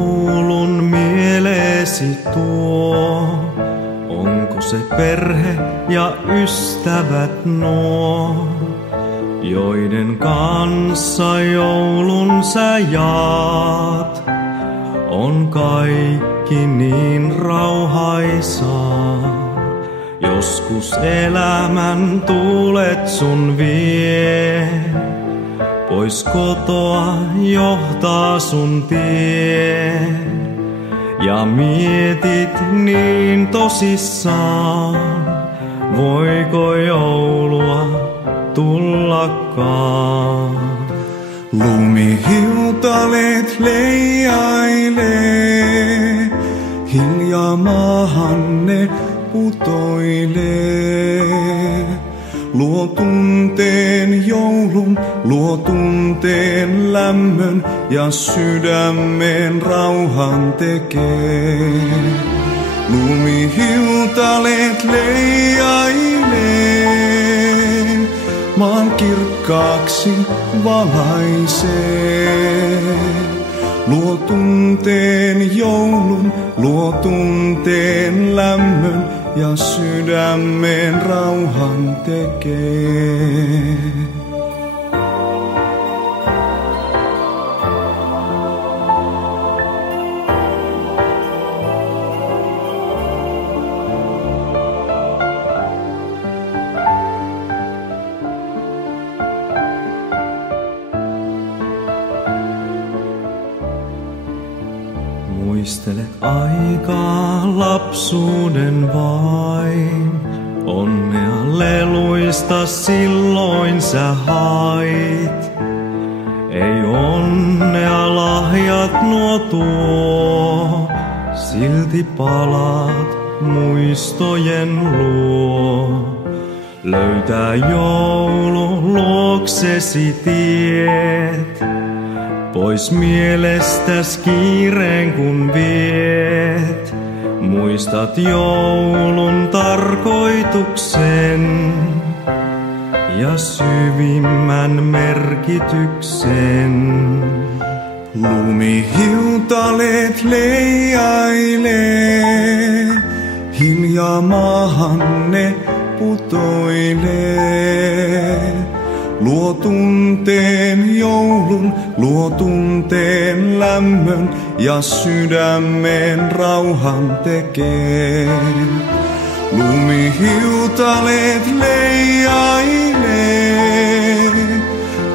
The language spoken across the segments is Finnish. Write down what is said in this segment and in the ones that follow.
joulun mieleesi tuo? Onko se perhe ja ystävät nuo, joiden kanssa joulun sä jaat? On kaikki niin rauhaisaa. Joskus elämän tuulet sun vie, pois kotoa johtaa sun tie. Ja mietit niin tosissaan, voiko joulua tullakaan? Lumihiutaleet leijailee, hiljaa maahan ne putoilee. Luo tunteen joulun, luo tunteen lämmön ja sydämen rauhan tekee. Lumihiutaleet leijailee, maan kirkkaaksi valaisee. Luo tunteen joulun, luo tunteen lämmön ja sydämen rauhan tekee. Muistelet aikaa lapsuuden vain, onnea leluista silloin sä hait. Ei onnea lahjat nuo tuo, silti palaat muistojen luo. Löytää joulu luoksesi tiet, pois mielestäs kiireen kun viet. Muistat joulun tarkoituksen ja syvimmän merkityksen. Lumihiutaleet leijailee, hiljaa maahan ne putoilee. Luo tunteen joulun, luo tunteen lämmön ja sydämen rauhan tekee. Lumihiutaleet leijailee,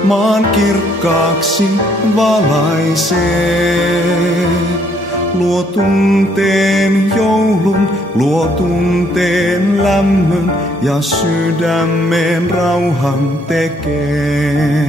maan kirkkaaksi valaisee. Luo tunteen joulun, luo tunteen lämmön ja sydämen rauhan tekee.